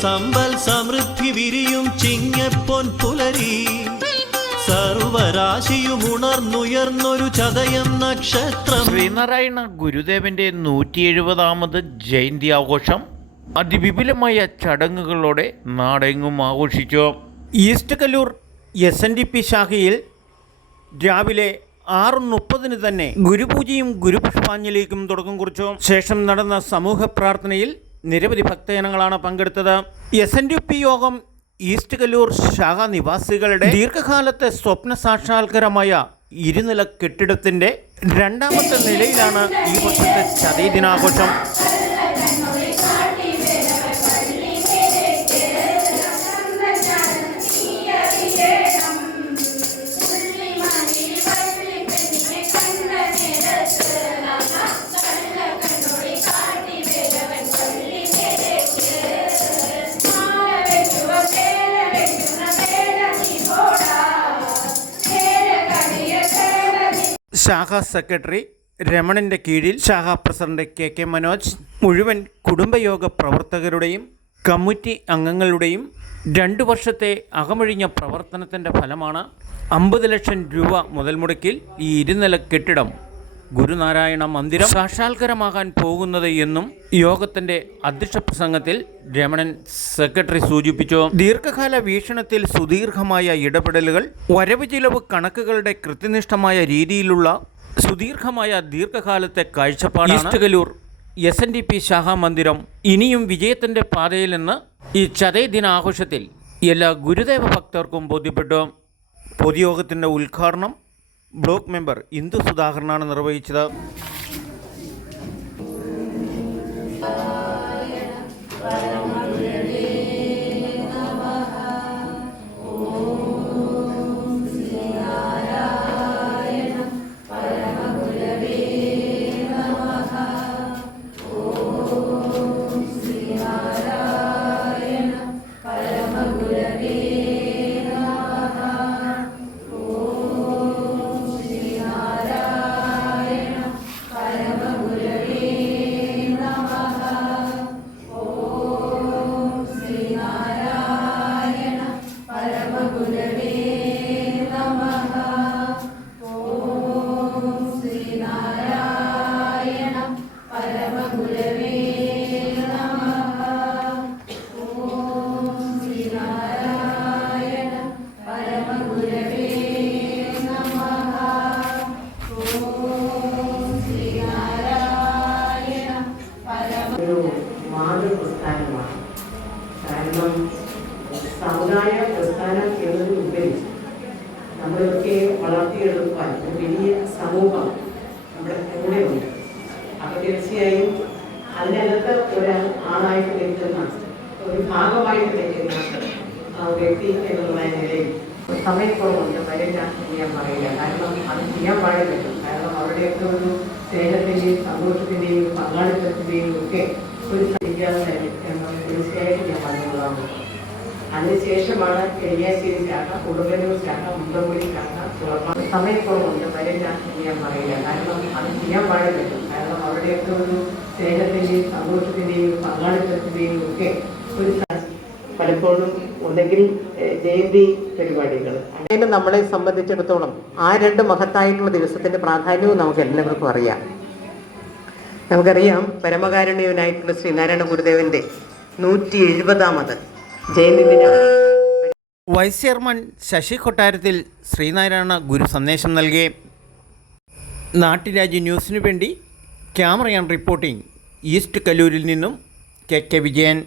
സമ്പൽ സമൃദ്ധി വിരിയും ചിങ്ങപ്പൊൻ പുലരി സർവരാശിയും ഉണർന്നുയർന്നൊരു ചതയം നക്ഷത്രം. ശ്രീനാരായണ ഗുരുദേവന്റെ 170ാമത് ജയന്തി ആഘോഷം അതിവിപുലമായ ചടങ്ങുകളോടെ നാടെങ്ങും ആഘോഷിച്ചു. ഈസ്റ്റ് കല്ലൂർ SNDP ശാഖയിൽ രാവിലെ 6:30 തന്നെ ഗുരുപൂജയും ഗുരുപുഷ്പാഞ്ജലിക്കും തുടക്കം കുറിച്ചു. ശേഷം നടന്ന സമൂഹ പ്രാർത്ഥനയിൽ നിരവധി ഭക്തജനങ്ങളാണ് പങ്കെടുത്തത്. SNDP യോഗം ഈസ്റ്റ് കല്ലൂർ ശാഖ നിവാസികളുടെ ദീർഘകാലത്തെ സ്വപ്ന സാക്ഷാത്കാരമായ ഇരുനില കെട്ടിടത്തിന്റെ 2ാമത്തെ നിലയിലാണ് ഈ വർഷത്തെ ചതയ ദിനാഘോഷം. ശാഖാ സെക്രട്ടറി രമണന്റെ കീഴിൽ ശാഖാ പ്രസിഡന്റ് KK മനോജ് മുഴുവൻ കുടുംബയോഗ പ്രവർത്തകരുടെയും കമ്മിറ്റി അംഗങ്ങളുടെയും 2 വർഷത്തെ അകമഴിഞ്ഞ പ്രവർത്തനത്തിൻ്റെ ഫലമാണ് 50 ലക്ഷം രൂപ മുതൽ മുടക്കിൽ ഈ ഇരുനില കെട്ടിടം ഗുരുനാരായണ മന്ദിരം സാക്ഷാത്കാരമാകാൻ പോകുന്നത് എന്നും യോഗത്തിൻ്റെ അധ്യക്ഷ പ്രസംഗത്തിൽ രമണൻ സെക്രട്ടറി സൂചിപ്പിച്ചു. ദീർഘകാല വീക്ഷണത്തിൽ സുദീർഘമായ ഇടപെടലുകൾ, വരവ് ചിലവ് കണക്കുകളുടെ കൃത്യനിഷ്ഠമായ രീതിയിലുള്ള സുദീർഘമായ ദീർഘകാലത്തെ കാഴ്ചപ്പാടാണ് ഈസ്റ്റ് കല്ലൂർ SNDP ശാഖാ മന്ദിരം ഇനിയും വിജയത്തിൻ്റെ പാതയിലെന്ന് ഈ ചതയ ദിനാഘോഷത്തിൽ എല്ലാ ഗുരുദേവ ഭക്തർക്കും ബോധ്യപ്പെട്ടു. പൊതുയോഗത്തിൻ്റെ ഉദ്ഘാടനം ബ്ലോക്ക് മെമ്പർ ഇന്ദു സുധാകരനാണ് നിർവഹിച്ചത്. ഒരു മാതൃപ്രസ്ഥാനമാണ്. കാരണം സമുദായ പ്രസ്ഥാനം എന്നതിനുപരി നമ്മളൊക്കെ വളർത്തിയെടുക്കാൻ ഒരു വലിയ സമൂഹം നമ്മുടെ കൂടെ ഉണ്ട്. അപ്പോൾ തീർച്ചയായും അതിനകത്ത് ഒരാളായിട്ട് നിൽക്കുന്ന ഒരു ഭാഗമായിട്ട് നിൽക്കുന്ന വ്യക്തി എന്നുള്ള നിലയിൽ സമയക്കുറവുണ്ട്, വരില്ല എന്ന് ഞാൻ പറയില്ല. കാരണം അത് ചെയ്യാൻ പാടില്ല. കാരണം അവരുടെയൊക്കെ ഒരു സ്നേഹത്തിൻ്റെയും സന്തോഷത്തിൻ്റെയും പങ്കാളിത്തത്തിൻ്റെയും ഒക്കെ ഒരു സംഖ്യാതെ എന്ന് തീർച്ചയായിട്ടും ഞാൻ പറഞ്ഞുകൊള്ളാൻ പറ്റും. അതിനുശേഷമാണ് കരിയാശ്ശേരി ശാഖ, കൊടുങ്ങല്ലൂർ ശാഖ, മുണ്ടമുടി ശാഖ തുറക്കാൻ. സമയക്കുറവുണ്ട്, വരില്ല എന്ന് ഞാൻ പറയില്ല. കാരണം അത് ചെയ്യാൻ പാടില്ല. കാരണം അവരുടെയൊക്കെ ഒരു സ്നേഹത്തിൻ്റെയും സന്തോഷത്തിൻ്റെയും പങ്കാളിത്തത്തിൻ്റെയും ഒക്കെ ഒരു പലപ്പോഴും ഉണ്ടെങ്കിൽ ജയന്തി പരിപാടികൾ അങ്ങനെ നമ്മളെ സംബന്ധിച്ചിടത്തോളം ആ 2 മഹത്തായിട്ടുള്ള ദിവസത്തിൻ്റെ പ്രാധാന്യവും നമുക്ക് എല്ലാവർക്കും അറിയാം. നമുക്കറിയാം പരമകാരുണ്യവനായിട്ടുള്ള ശ്രീനാരായണ ഗുരുദേവൻ്റെ 170ാമത് ജയന്തി ദിനം. വൈസ് ചെയർമാൻ ശശി കൊട്ടാരത്തിൽ ശ്രീനാരായണ ഗുരു സന്ദേശം നൽകി. നാട്ടുരാജ്യ ന്യൂസിനു വേണ്ടി ക്യാമറ ആൻഡ് റിപ്പോർട്ടിംഗ് ഈസ്റ്റ് കല്ലൂരിൽ നിന്നും KK വിജയൻ.